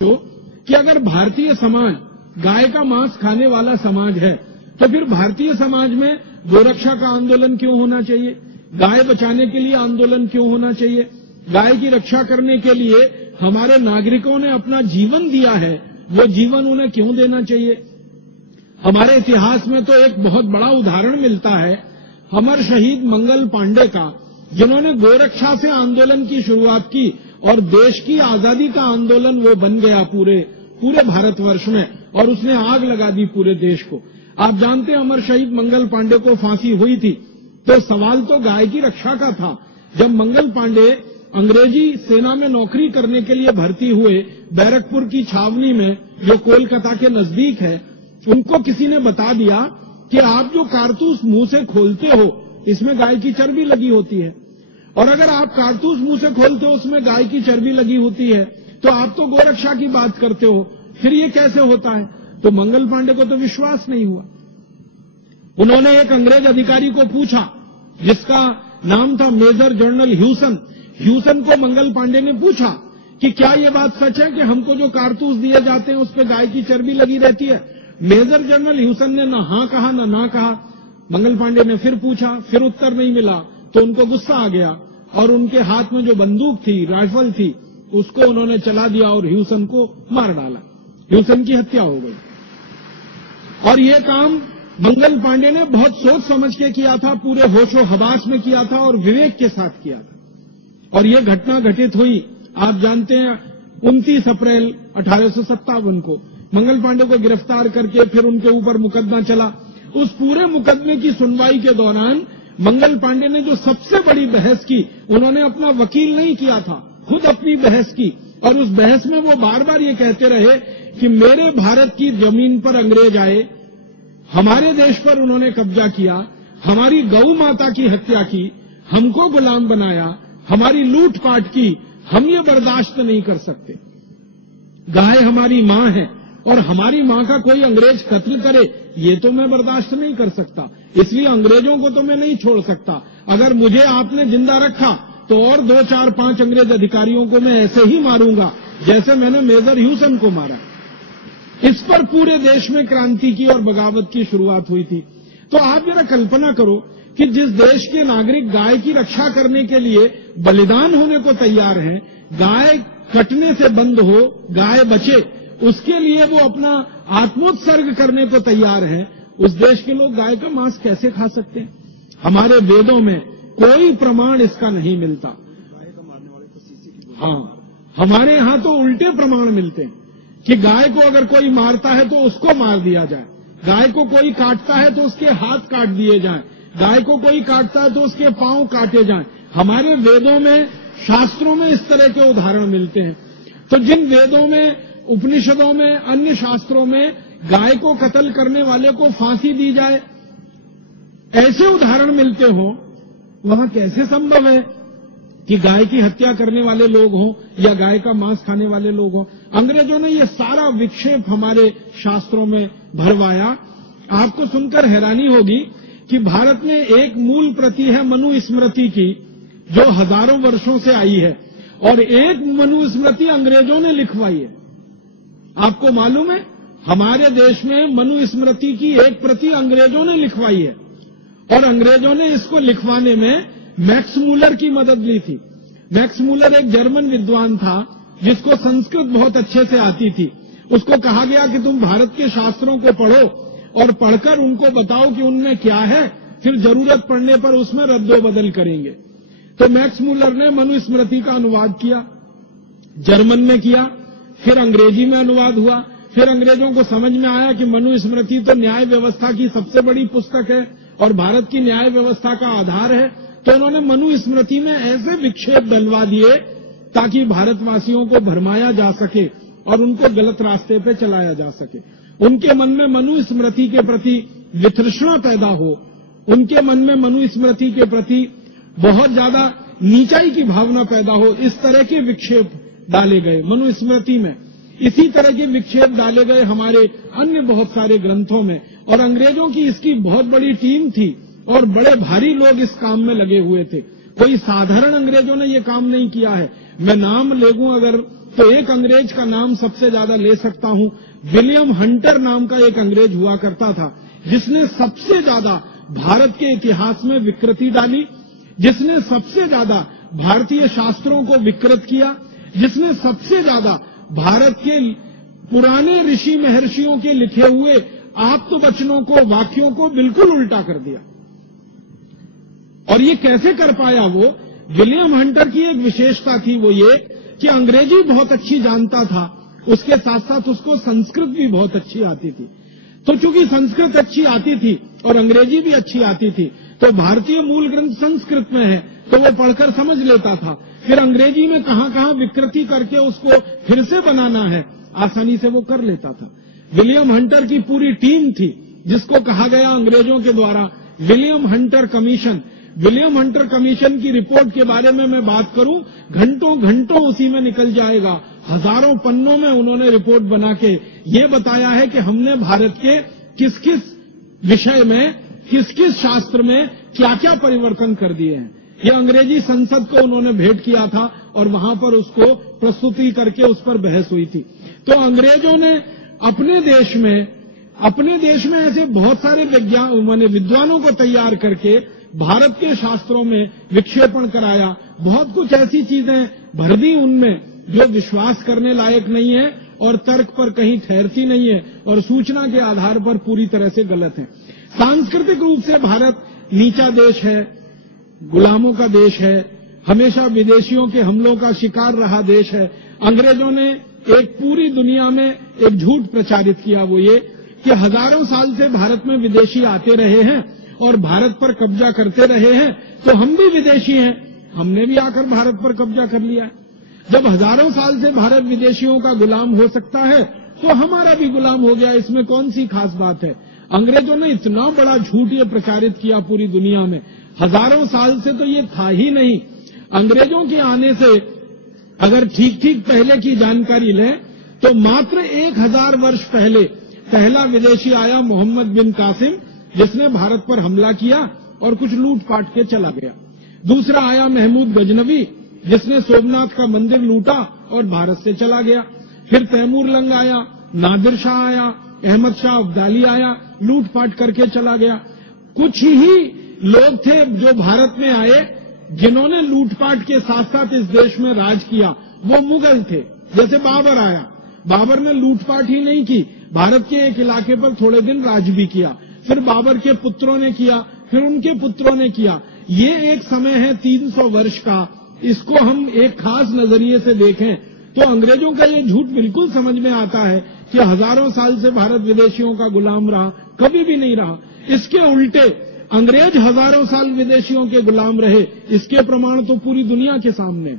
कि अगर भारतीय समाज गाय का मांस खाने वाला समाज है तो फिर भारतीय समाज में गोरक्षा का आंदोलन क्यों होना चाहिए, गाय बचाने के लिए आंदोलन क्यों होना चाहिए, गाय की रक्षा करने के लिए हमारे नागरिकों ने अपना जीवन दिया है, वो जीवन उन्हें क्यों देना चाहिए। हमारे इतिहास में तो एक बहुत बड़ा उदाहरण मिलता है अमर शहीद मंगल पांडे का, जिन्होंने गोरक्षा से आंदोलन की शुरुआत की और देश की आजादी का आंदोलन वो बन गया पूरे भारतवर्ष में, और उसने आग लगा दी पूरे देश को। आप जानते हैं अमर शहीद मंगल पांडे को फांसी हुई थी तो सवाल तो गाय की रक्षा का था। जब मंगल पांडे अंग्रेजी सेना में नौकरी करने के लिए भर्ती हुए बैरकपुर की छावनी में, जो कोलकाता के नजदीक है, उनको किसी ने बता दिया कि आप जो कारतूस मुंह से खोलते हो इसमें गाय की चर्बी लगी होती है, और अगर आप कारतूस मुंह से खोलते हो उसमें गाय की चर्बी लगी होती है तो आप तो गोरक्षा की बात करते हो, फिर ये कैसे होता है। तो मंगल पांडे को तो विश्वास नहीं हुआ। उन्होंने एक अंग्रेज अधिकारी को पूछा जिसका नाम था मेजर जनरल ह्यूसन को मंगल पांडे ने पूछा कि क्या ये बात सच है कि हमको जो कारतूस दिए जाते हैं उस पर गाय की चर्बी लगी रहती है। मेजर जनरल ह्यूसन ने न हाँ कहा न ना कहा। मंगल पांडे ने फिर पूछा, फिर उत्तर नहीं मिला तो उनको गुस्सा आ गया और उनके हाथ में जो बंदूक थी, राइफल थी, उसको उन्होंने चला दिया और ह्यूसन को मार डाला। ह्यूसन की हत्या हो गई। और ये काम मंगल पांडे ने बहुत सोच समझ के किया था, पूरे होशो हवास में किया था और विवेक के साथ किया था। और ये घटना घटित हुई, आप जानते हैं 29 अप्रैल 1857 को मंगल पांडे को गिरफ्तार करके फिर उनके ऊपर मुकदमा चला। उस पूरे मुकदमे की सुनवाई के दौरान मंगल पांडे ने जो सबसे बड़ी बहस की, उन्होंने अपना वकील नहीं किया था, खुद अपनी बहस की, और उस बहस में वो बार बार ये कहते रहे कि मेरे भारत की जमीन पर अंग्रेज आए, हमारे देश पर उन्होंने कब्जा किया, हमारी गौ माता की हत्या की, हमको गुलाम बनाया, हमारी लूटपाट की, हम ये बर्दाश्त नहीं कर सकते। गाय हमारी मां है और हमारी मां का कोई अंग्रेज कत्ल करे ये तो मैं बर्दाश्त नहीं कर सकता, इसलिए अंग्रेजों को तो मैं नहीं छोड़ सकता। अगर मुझे आपने जिंदा रखा तो और 2, 4, 5 अंग्रेज अधिकारियों को मैं ऐसे ही मारूंगा जैसे मैंने मेजर ह्यूसन को मारा। इस पर पूरे देश में क्रांति की और बगावत की शुरुआत हुई थी। तो आप जरा कल्पना करो कि जिस देश के नागरिक गाय की रक्षा करने के लिए बलिदान होने को तैयार हैं, गाय कटने से बंद हो, गाय बचे, उसके लिए वो अपना आत्मोत्सर्ग करने को तैयार हैं, उस देश के लोग गाय का मांस कैसे खा सकते हैं। हमारे वेदों में कोई प्रमाण इसका नहीं मिलता। हाँ, हमारे यहां तो उल्टे प्रमाण मिलते हैं कि गाय को अगर कोई मारता है तो उसको मार दिया जाए, गाय को कोई काटता है तो उसके हाथ काट दिए जाएं, गाय को कोई काटता है तो उसके पांव काटे जाएं। हमारे वेदों में, शास्त्रों में इस तरह के उदाहरण मिलते हैं। तो जिन वेदों में, उपनिषदों में, अन्य शास्त्रों में गाय को कत्ल करने वाले को फांसी दी जाए, ऐसे उदाहरण मिलते हों, वहां कैसे संभव है कि गाय की हत्या करने वाले लोग हों या गाय का मांस खाने वाले लोग हों। अंग्रेजों ने ये सारा विक्षेप हमारे शास्त्रों में भरवाया। आपको सुनकर हैरानी होगी कि भारत में एक मूल प्रति है मनुस्मृति की, जो हजारों वर्षों से आई है, और एक मनुस्मृति अंग्रेजों ने लिखवाई है। आपको मालूम है, हमारे देश में मनुस्मृति की एक प्रति अंग्रेजों ने लिखवाई है, और अंग्रेजों ने इसको लिखवाने में मैक्स मूलर की मदद ली थी। मैक्स मूलर एक जर्मन विद्वान था जिसको संस्कृत बहुत अच्छे से आती थी। उसको कहा गया कि तुम भारत के शास्त्रों को पढ़ो और पढ़कर उनको बताओ कि उनमें क्या है, फिर जरूरत पड़ने पर उसमें रद्दो-बदल करेंगे। तो मैक्स मूलर ने मनुस्मृति का अनुवाद किया, जर्मन में किया, फिर अंग्रेजी में अनुवाद हुआ। फिर अंग्रेजों को समझ में आया कि मनुस्मृति तो न्याय व्यवस्था की सबसे बड़ी पुस्तक है और भारत की न्याय व्यवस्था का आधार है, तो उन्होंने मनुस्मृति में ऐसे विक्षेप डलवा दिए ताकि भारतवासियों को भरमाया जा सके और उनको गलत रास्ते पे चलाया जा सके। उनके मन में मनुस्मृति के प्रति वितृष्णा पैदा हो, उनके मन में मनुस्मृति के प्रति बहुत ज्यादा नीचाई की भावना पैदा हो, इस तरह के विक्षेप डाले गए मनुस्मृति में। इसी तरह के विक्षेप डाले गए हमारे अन्य बहुत सारे ग्रंथों में, और अंग्रेजों की इसकी बहुत बड़ी टीम थी और बड़े भारी लोग इस काम में लगे हुए थे। कोई साधारण अंग्रेजों ने ये काम नहीं किया है। मैं नाम ले लूं अगर तो एक अंग्रेज का नाम सबसे ज्यादा ले सकता हूं। विलियम हंटर नाम का एक अंग्रेज हुआ करता था, जिसने सबसे ज्यादा भारत के इतिहास में विकृति डाली, जिसने सबसे ज्यादा भारतीय शास्त्रों को विकृत किया, जिसने सबसे ज्यादा भारत के पुराने ऋषि महर्षियों के लिखे हुए आत्मवचनों को, वाक्यों को बिल्कुल उल्टा कर दिया। और ये कैसे कर पाया वो? विलियम हंटर की एक विशेषता थी, वो ये कि अंग्रेजी बहुत अच्छी जानता था, उसके साथ साथ उसको संस्कृत भी बहुत अच्छी आती थी। तो चूंकि संस्कृत अच्छी आती थी और अंग्रेजी भी अच्छी आती थी, तो भारतीय मूल ग्रंथ संस्कृत में है तो वो पढ़कर समझ लेता था। फिर अंग्रेजी में कहां कहां विकृति करके उसको फिर से बनाना है, आसानी से वो कर लेता था। विलियम हंटर की पूरी टीम थी, जिसको कहा गया अंग्रेजों के द्वारा William Hunter commission. William Hunter commission की रिपोर्ट के बारे में मैं बात करूं, घंटों घंटों उसी में निकल जाएगा। हजारों पन्नों में उन्होंने रिपोर्ट बना के ये बताया है कि हमने भारत के किस किस विषय में, किस किस शास्त्र में क्या क्या परिवर्तन कर दिए हैं। ये अंग्रेजी संसद को उन्होंने भेंट किया था और वहां पर उसको प्रस्तुति करके उस पर बहस हुई थी। तो अंग्रेजों ने अपने देश में ऐसे बहुत सारे विद्वानों को तैयार करके भारत के शास्त्रों में विक्षेपण कराया। बहुत कुछ ऐसी चीजें भर दी उनमें जो विश्वास करने लायक नहीं है और तर्क पर कहीं ठहरती नहीं है और सूचना के आधार पर पूरी तरह से गलत है। सांस्कृतिक रूप से भारत नीचा देश है, गुलामों का देश है, हमेशा विदेशियों के हमलों का शिकार रहा देश है। अंग्रेजों ने एक पूरी दुनिया में एक झूठ प्रचारित किया, वो ये कि हजारों साल से भारत में विदेशी आते रहे हैं और भारत पर कब्जा करते रहे हैं, तो हम भी विदेशी हैं, हमने भी आकर भारत पर कब्जा कर लिया। जब हजारों साल से भारत विदेशियों का गुलाम हो सकता है तो हमारा भी गुलाम हो गया, इसमें कौन सी खास बात है। अंग्रेजों ने इतना बड़ा झूठ ये प्रचारित किया पूरी दुनिया में, हजारों साल से तो ये था ही नहीं। अंग्रेजों के आने से अगर ठीक ठीक पहले की जानकारी लें तो मात्र 1000 वर्ष पहले पहला विदेशी आया मोहम्मद बिन कासिम, जिसने भारत पर हमला किया और कुछ लूटपाट के चला गया। दूसरा आया महमूद गजनवी, जिसने सोमनाथ का मंदिर लूटा और भारत से चला गया। फिर तैमूर लंग आया, नादिर शाह आया, अहमद शाह अब्दाली आया, लूटपाट करके चला गया। कुछ ही लोग थे जो भारत में आए जिन्होंने लूटपाट के साथ साथ इस देश में राज किया, वो मुगल थे। जैसे बाबर आया, बाबर ने लूटपाट ही नहीं की, भारत के एक इलाके पर थोड़े दिन राज भी किया, फिर बाबर के पुत्रों ने किया, फिर उनके पुत्रों ने किया। ये एक समय है 300 वर्ष का, इसको हम एक खास नजरिए से देखें तो अंग्रेजों का ये झूठ बिल्कुल समझ में आता है कि हजारों साल से भारत विदेशियों का गुलाम रहा, कभी भी नहीं रहा। इसके उल्टे अंग्रेज हजारों साल विदेशियों के गुलाम रहे, इसके प्रमाण तो पूरी दुनिया के सामने।